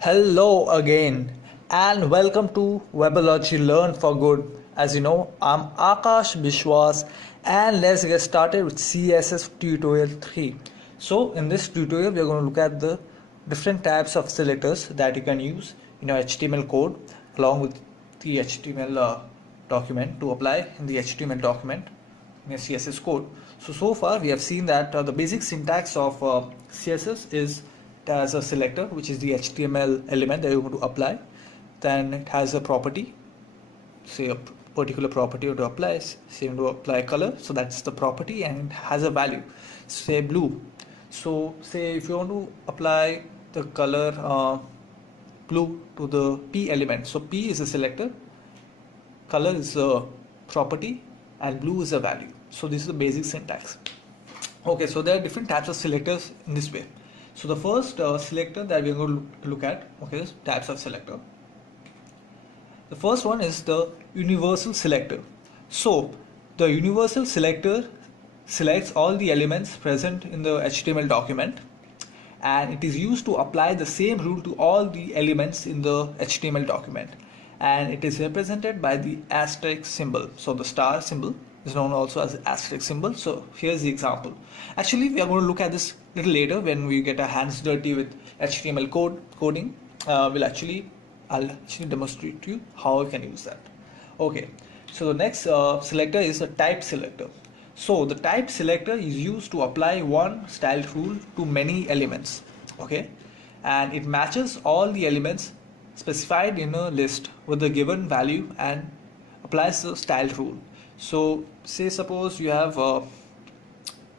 Hello again and welcome to Webology Learn for Good. As you know, I'm Aakash Biswas and let's get started with CSS tutorial 3. So in this tutorial we are going to look at the different types of selectors that you can use in your HTML code along with the HTML document to apply in the HTML document in your CSS code. So far we have seen that the basic syntax of CSS is it has a selector, which is the HTML element that you want to apply. Then it has a property, say a particular property you want to apply, say you want to apply color, so that's the property, and it has a value, say blue. So say if you want to apply the color blue to the P element, so P is a selector, color is a property, and blue is a value. So this is the basic syntax. Okay, so there are different types of selectors in this way. So the first selector that we are going to look at, okay, is types of selector. The first one is the universal selector. So the universal selector selects all the elements present in the HTML document, and it is used to apply the same rule to all the elements in the HTML document, and it is represented by the asterisk symbol. So the star symbol is known also as the asterisk symbol. So here's the example. Actually we are going to look at this a little later when we get our hands dirty with HTML coding. I'll actually demonstrate to you how you can use that. Okay, so the next selector is a type selector. So the type selector is used to apply one style rule to many elements, okay, and it matches all the elements specified in a list with the given value and applies the style rule. So say suppose you have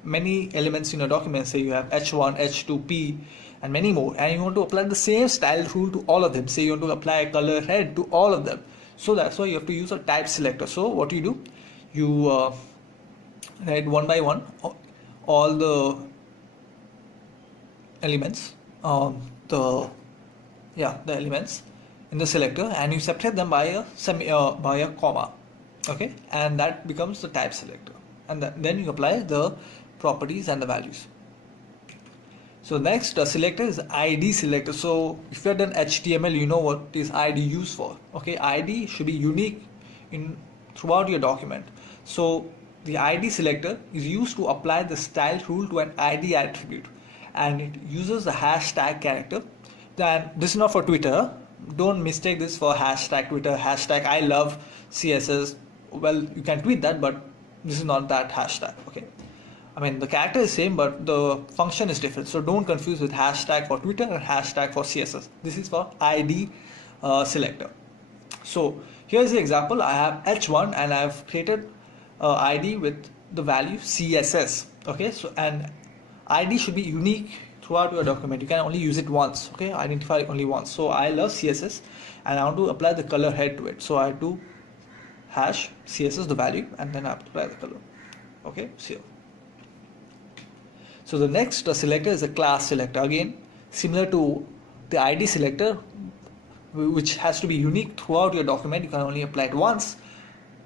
many elements in a document, say you have h1, h2, p and many more, and you want to apply the same style rule to all of them. Say you want to apply a color red to all of them, so that's why you have to use a type selector. So what you do, you write one by one all the elements, the elements in the selector, and you separate them by a comma, okay, and that becomes the type selector, and then you apply the properties and the values. So next selector is ID selector. So if you have done HTML, you know what is ID used for. Okay, ID should be unique in throughout your document. So the ID selector is used to apply the style rule to an ID attribute, and it uses the hashtag character. Then this is not for Twitter. Don't mistake this for hashtag Twitter, hashtag I love CSS. Well, you can tweet that, but this is not that hashtag. Okay, I mean the character is same, but the function is different. So don't confuse with hashtag for Twitter and hashtag for CSS. This is for ID selector. So here's the example. I have h1 and I have created ID with the value CSS. Okay, so and ID should be unique throughout your document. You can only use it once. Okay, identify only once. So I love CSS and I want to apply the color head to it. So I do hash CSS the value and then I apply the color. Okay, so the next selector is a class selector. Again, similar to the ID selector, which has to be unique throughout your document. You can only apply it once,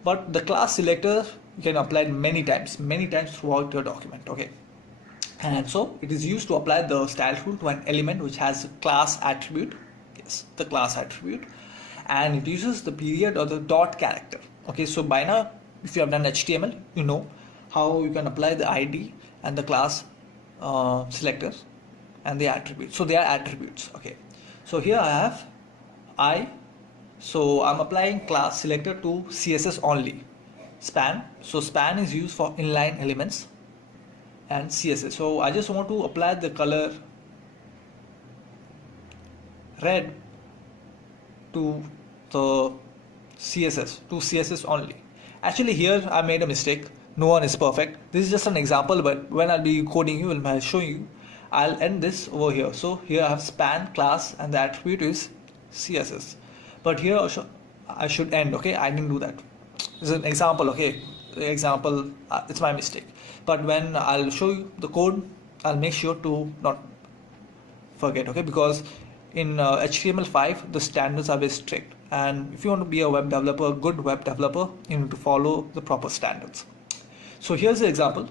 but the class selector you can apply it many times throughout your document. Okay, and so it is used to apply the style rule to an element which has a class attribute. Yes, the class attribute, and it uses the period or the dot character. Okay, so by now if you have done HTML, you know how you can apply the ID and the class selectors and the attributes. So they are attributes. Okay, so here I have I, so I'm applying class selector to CSS only. Span, so span is used for inline elements and CSS. So I just want to apply the color red to the CSS only. Actually here I made a mistake. No one is perfect. This is just an example, but when I'll be coding you, when I'll show you, I'll end this over here. So here I have span class and the attribute is CSS, but here I should end. Okay, I didn't do that. This is an example. Okay, example, it's my mistake, but when I'll show you the code, I'll make sure to not forget. Okay, because in HTML5 the standards are very strict, and if you want to be a web developer, a good web developer, you need to follow the proper standards. So here's the example.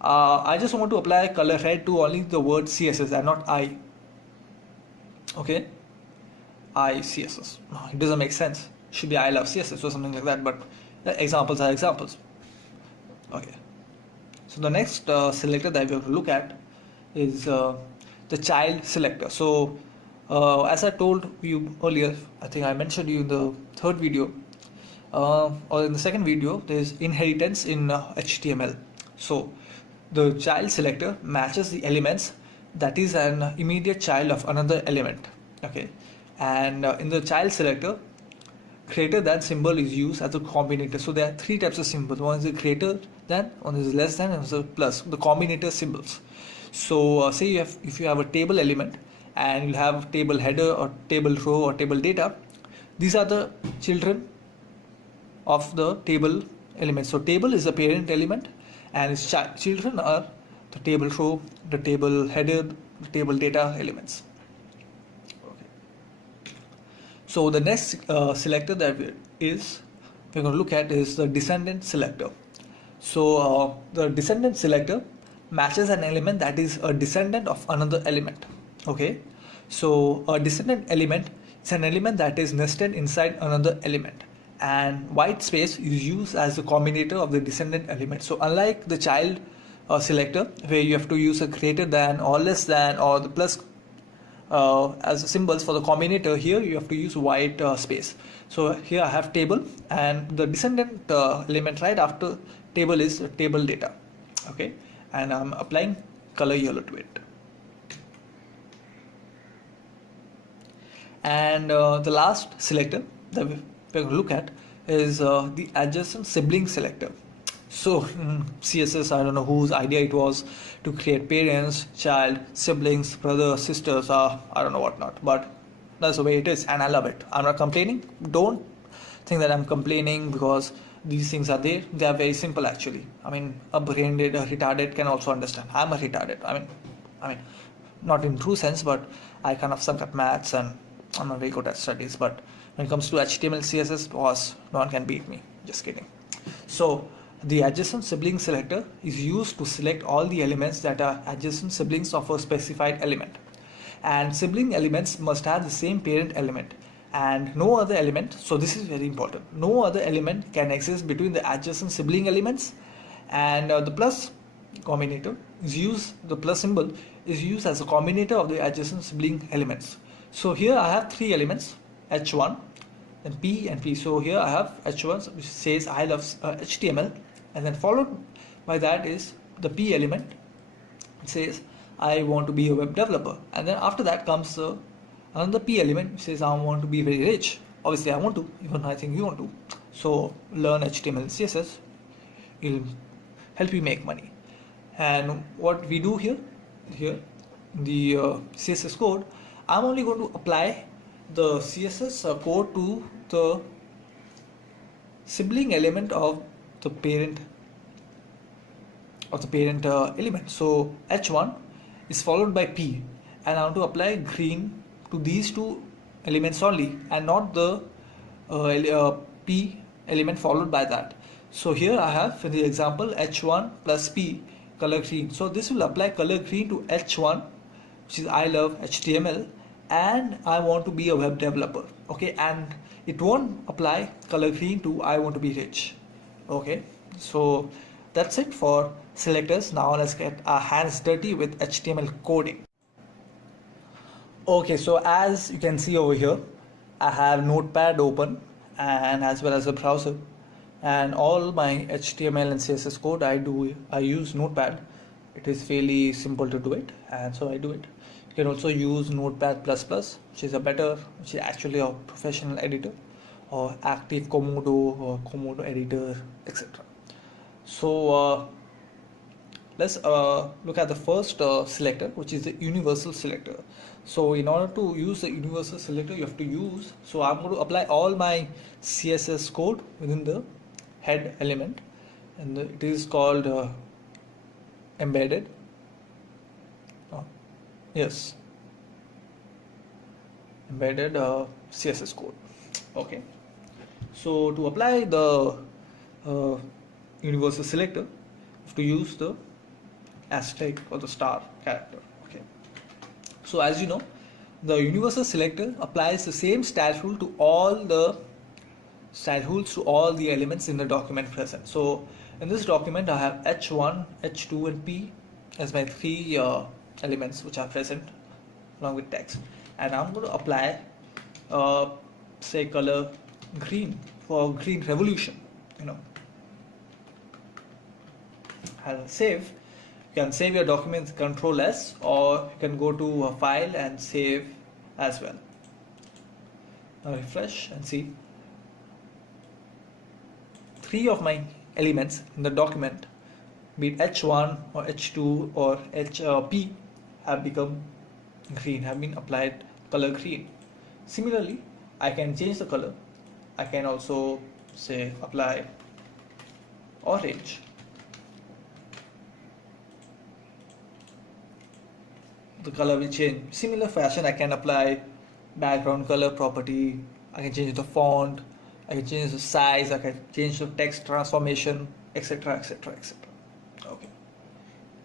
I just want to apply color red to only the word CSS and not I. Okay, I CSS. No, it doesn't make sense. It should be I love CSS or something like that, but examples are examples. Okay. So the next selector that we have to look at is the child selector. So as I told you earlier, I think I mentioned you in the third video or in the second video, there is inheritance in HTML. So the child selector matches the elements that is an immediate child of another element. Okay, and in the child selector, greater than symbol is used as a combinator. So there are three types of symbols. One is a greater than, one is less than, and one is a plus. The combinator symbols. So say you have, if you have a table element and you have table header or table row or table data, these are the children of the table element. So table is the parent element and its children are the table row, the table header, the table data elements. Okay. So the next selector that we're going to look at is the descendant selector. So the descendant selector matches an element that is a descendant of another element. Okay, so a descendant element is an element that is nested inside another element, and white space is used as the combinator of the descendant element. So unlike the child selector, where you have to use a greater than or less than or the plus as symbols for the combinator, here you have to use white space. So here I have table, and the descendant element right after table is table data. Okay, and I'm applying color yellow to it. And the last selector that we're going to look at is the adjacent sibling selector. So CSS, I don't know whose idea it was to create parents, child, siblings, brothers, sisters, I don't know what not, but that's the way it is and I love it. I'm not complaining. Don't think that I'm complaining because these things are there. They are very simple actually. I mean, a brain-dead, a retarded can also understand. I'm a retarded. I mean, not in true sense, but I kind of suck at maths and I'm not very good at studies. But when it comes to HTML, CSS, boss, no one can beat me. Just kidding. So the adjacent sibling selector is used to select all the elements that are adjacent siblings of a specified element. And sibling elements must have the same parent element and no other element. So this is very important. No other element can exist between the adjacent sibling elements, and the plus combinator is used, the plus symbol is used as a combinator of the adjacent sibling elements. So here I have three elements, h1, then p and p. So here I have h1 which says I love HTML, and then followed by that is the p element. It says I want to be a web developer, and then after that comes another p element which says I want to be very rich. Obviously I want to, even I think you want to. So learn HTML and CSS, it'll help you make money. And what we do here in the CSS code, I'm only going to apply the CSS code to the sibling element of the parent element. So h1 is followed by p, and I want to apply green to these two elements only and not the p element followed by that. So here I have in the example h1 plus p color green. So this will apply color green to h1, which is I love HTML and I want to be a web developer. Okay, and it won't apply color green to I want to be rich. Okay, so that's it for selectors. Now let's get our hands dirty with HTML coding. Okay, so as you can see over here, I have Notepad open and as well as a browser, and all my HTML and CSS code I use Notepad. It is fairly simple to do it, and so I do it. You can also use Notepad++, which is actually a professional editor, or Active Komodo or Komodo editor, etc. So let's look at the first selector, which is the universal selector. So in order to use the universal selector, you have to use, so I'm going to apply all my CSS code within the head element, and it is called embedded. Yes, embedded CSS code. Okay, so to apply the universal selector, you have to use the asterisk or the star character. Okay, so as you know, the universal selector applies the same style rule to all the elements in the document present. So in this document I have h1, h2 and p as my three elements which are present along with text, and I'm going to apply say color green for green revolution, I'll save. You can save your documents Control S, or you can go to a file and save as well. Now refresh and see three of my elements in the document, be it h1 or h2 or p, have become green, have been applied color green. Similarly, I can change the color. I can also say apply orange. The color will change. Similar fashion, I can apply background color property. I can change the font. I can change the size. I can change the text transformation, etc., etc., etc. Okay.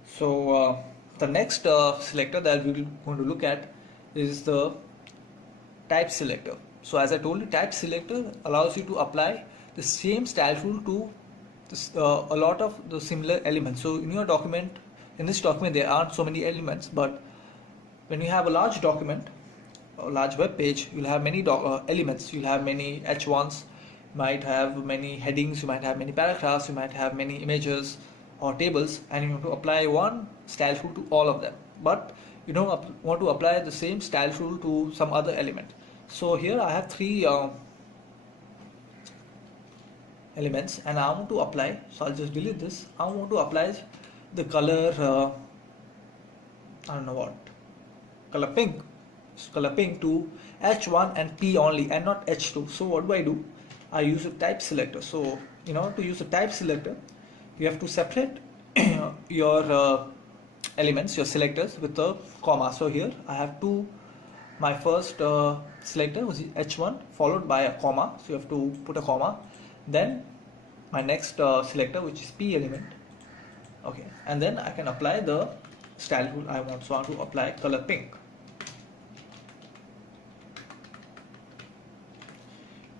So the next selector that we're going to look at is the type selector. So as I told you, type selector allows you to apply the same style rule to this, a lot of the similar elements. So in your document, in this document, there aren't so many elements, but when you have a large document, a large web page, you'll have many elements. You'll have many h1s, you might have many headings, you might have many paragraphs, you might have many images or tables, and you want to apply one style rule to all of them. But you don't want to apply the same style rule to some other element. So here I have three elements, and I want to apply. So I'll just delete this. I want to apply the color. I don't know what. Color pink to h1 and p only, and not h2. So what do? I use a type selector. So in order to use a type selector, you have to separate your elements, your selectors, with a comma. So here I have my first selector, which is h1, followed by a comma. So you have to put a comma. Then my next selector, which is p element. Okay, and then I can apply the style rule I want. So I want to apply color pink.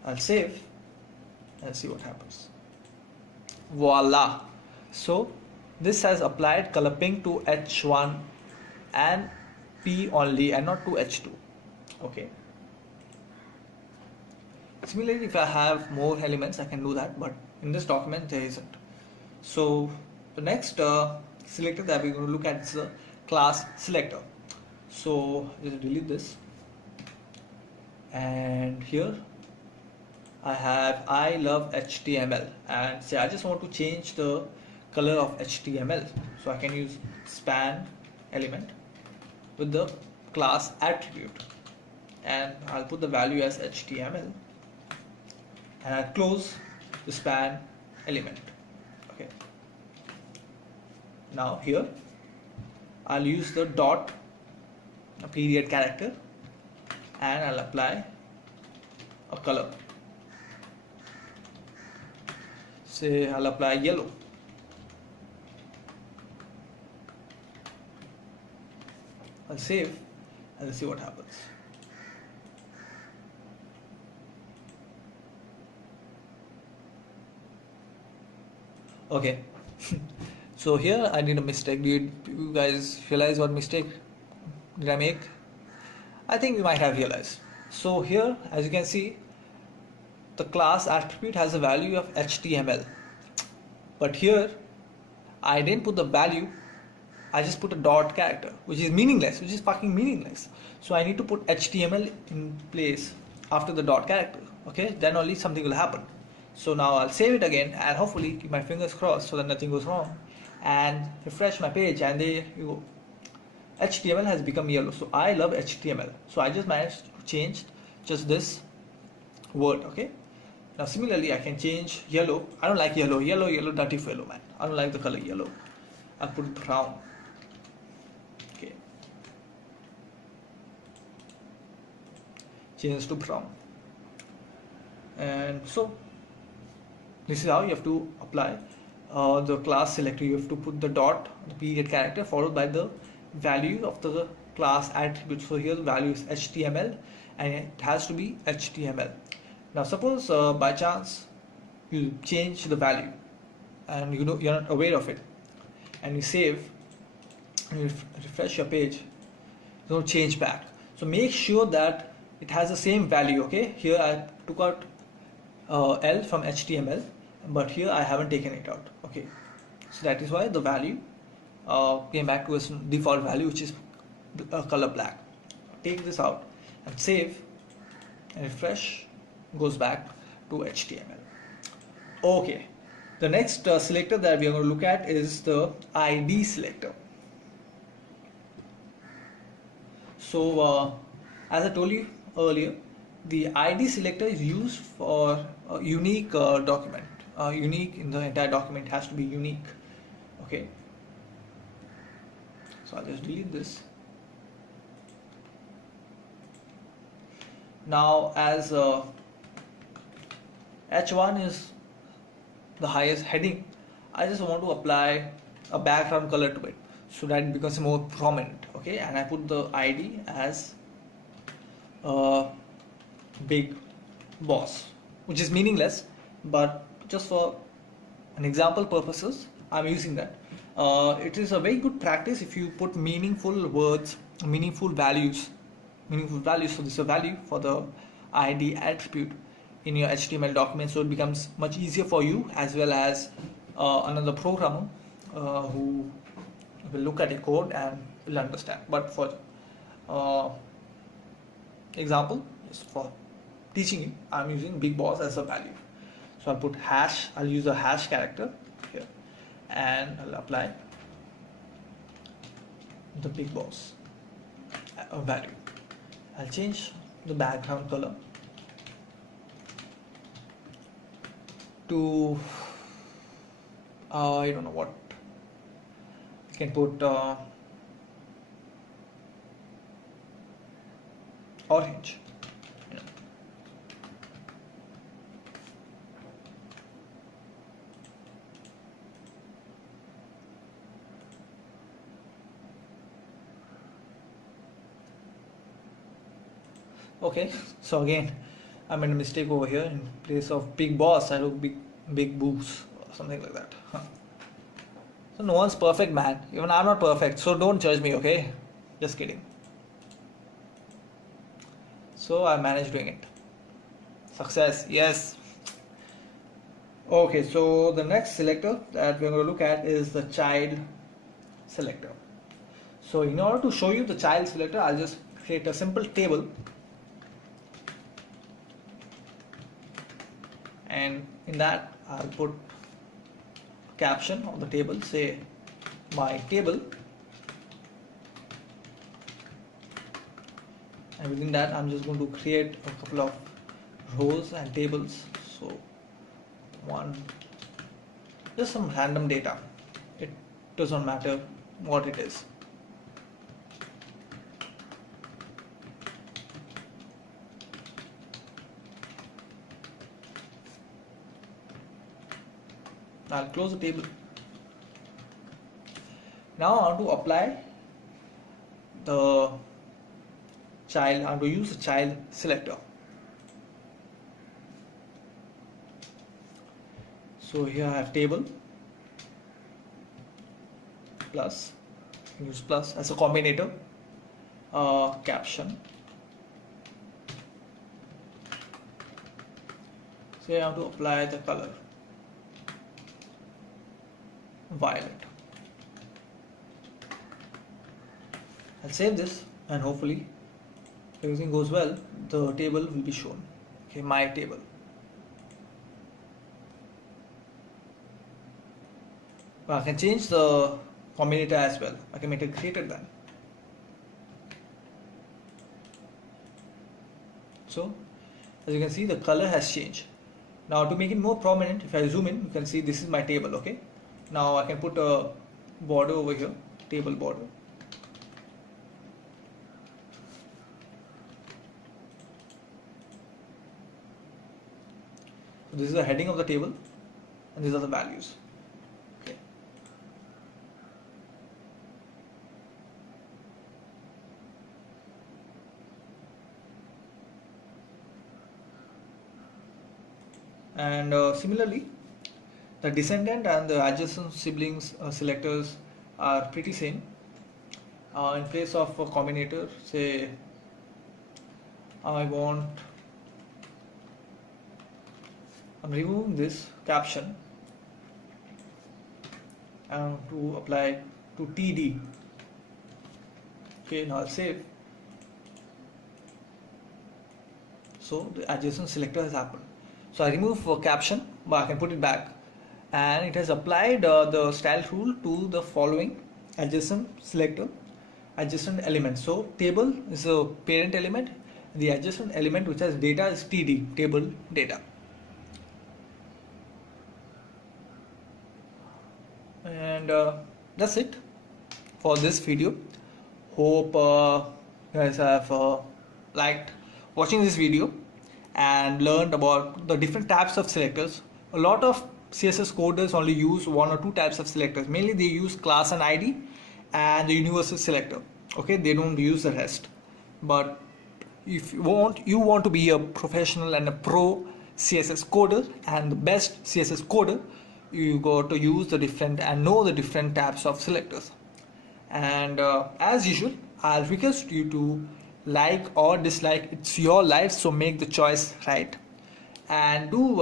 I'll save and see what happens. Voila! So this has applied color pink to h1 and p only, and not to h2. Okay. Similarly, if I have more elements, I can do that, but in this document there isn't. So the next selector that we're going to look at is the class selector. So just delete this, and here I have I love HTML, and say I just want to change the color of HTML. So I can use span element with the class attribute, and I'll put the value as HTML, and I'll close the span element. Okay. Now here I'll use the dot, a period character, and I'll apply a color. Say I'll apply yellow. I'll save and see what happens. Okay. So here I did a mistake. Did you guys realize what mistake did I make? I think we might have realized. So here, as you can see, the class attribute has a value of HTML, but here I didn't put the value. I just put a dot character, which is meaningless, which is fucking meaningless. So I need to put HTML in place after the dot character. Okay, then only something will happen. So now I'll save it again, and hopefully keep my fingers crossed so that nothing goes wrong, and refresh my page, and there you go. HTML has become yellow. So I love HTML. So I just managed to change just this word. Okay. Now similarly, I can change yellow. I don't like yellow. Yellow, dirty fellow, man. I don't like the color yellow. I'll put it brown. Okay. Change to brown. And so this is how you have to apply the class selector. You have to put the dot, the period character, followed by the value of the class attribute. So here the value is HTML and it has to be HTML. Now suppose by chance you change the value and you're not aware of it, and you save and you refresh your page, don't change back. So make sure that it has the same value. Okay, here I took out L from HTML, but here I haven't taken it out. Okay, so that is why the value came back to its default value, which is color black. Take this out and save and refresh, goes back to HTML. Okay, the next selector that we are going to look at is the ID selector. So as I told you earlier, the ID selector is used for a unique document. Unique in the entire document, has to be unique. Okay, so I'll just delete this. Now as H1 is the highest heading, I just want to apply a background color to it so that it becomes more prominent. Okay, and I put the ID as big boss, which is meaningless, but just for an example purposes I'm using that. It is a very good practice if you put meaningful words, meaningful values. So this is a value for the ID attribute in your HTML document, so it becomes much easier for you as well as another programmer who will look at your code and will understand. But for example, just for teaching you, I'm using big boss as a value. So I'll put hash, I'll use a hash character here and I'll apply the big boss value. I'll change the background color to I don't know what. You can put orange. Okay, so again I made a mistake over here. In place of big boss I wrote big boobs or something like that. So no one's perfect, man. Even I'm not perfect, so don't judge me, okay? Just kidding. So I managed doing it. Success, yes. Okay, so the next selector that we're going to look at is the child selector. So in order to show you the child selector, I'll just create a simple table, and in that I'll put caption on the table, say my table, and within that I'm just going to create a couple of rows and tables. So one, just some random data, it does not matter what it is. I'll close the table. Now I want to apply the child, I want to use the child selector. So here I have table plus, use plus as a combinator, caption. So I have to apply the color violet. I'll save this and hopefully everything goes well, the table will be shown. Okay, my table. I can change the combinator as well. I can make it greater than. So as you can see, the color has changed. Now to make it more prominent, if I zoom in, you can see this is my table. Okay, now I can put a border over here, table border. So this is the heading of the table and these are the values. Okay. And similarly, the descendant and the adjacent siblings selectors are pretty same. In place of a combinator, say I'm removing this caption and to apply to TD. Okay, now I'll save. So the adjacent selector has happened. So I remove caption, but I can put it back, and it has applied the style rule to the following adjacent selector, adjacent element. So table is a parent element. The adjacent element which has data is TD, table data. And that's it for this video. Hope you guys have liked watching this video and learned about the different types of selectors. A lot of CSS coders only use one or two types of selectors. Mainly they use class and ID and the universal selector. Okay, they don't use the rest. But if you want to be a professional and a pro CSS coder and the best CSS coder, you got to use the different and know the different types of selectors. And as usual, I'll request you to like or dislike. It's your life, so make the choice right. And do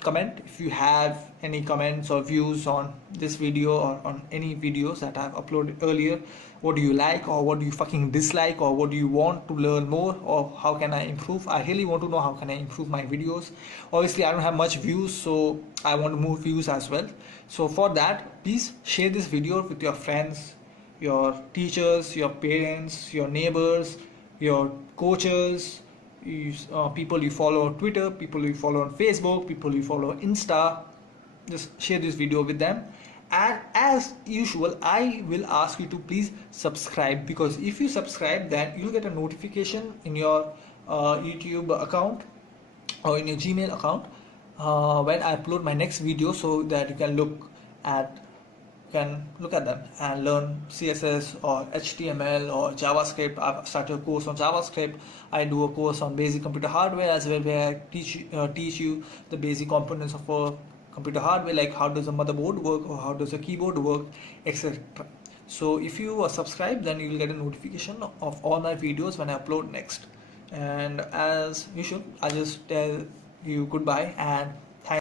comment if you have any comments or views on this video or on any videos that I've uploaded earlier. What do you like, or what do you fucking dislike, or what do you want to learn more, or how can I improve? I really want to know how can I improve my videos. Obviously I don't have much views, so I want to move views as well. So for that, please share this video with your friends, your teachers, your parents, your neighbors, your coaches, people you follow on Twitter, people you follow on Facebook, people you follow on Insta. Just share this video with them. And as usual, I will ask you to please subscribe, because if you subscribe, then you'll get a notification in your YouTube account or in your Gmail account when I upload my next video, so that you can look at them and learn CSS or HTML or JavaScript. I've started a course on JavaScript. I do a course on basic computer hardware as well, where I teach you the basic components of a computer hardware, like how does a motherboard work or how does a keyboard work, etc. So if you are subscribed, then you will get a notification of all my videos when I upload next. And as usual, I just tell you goodbye and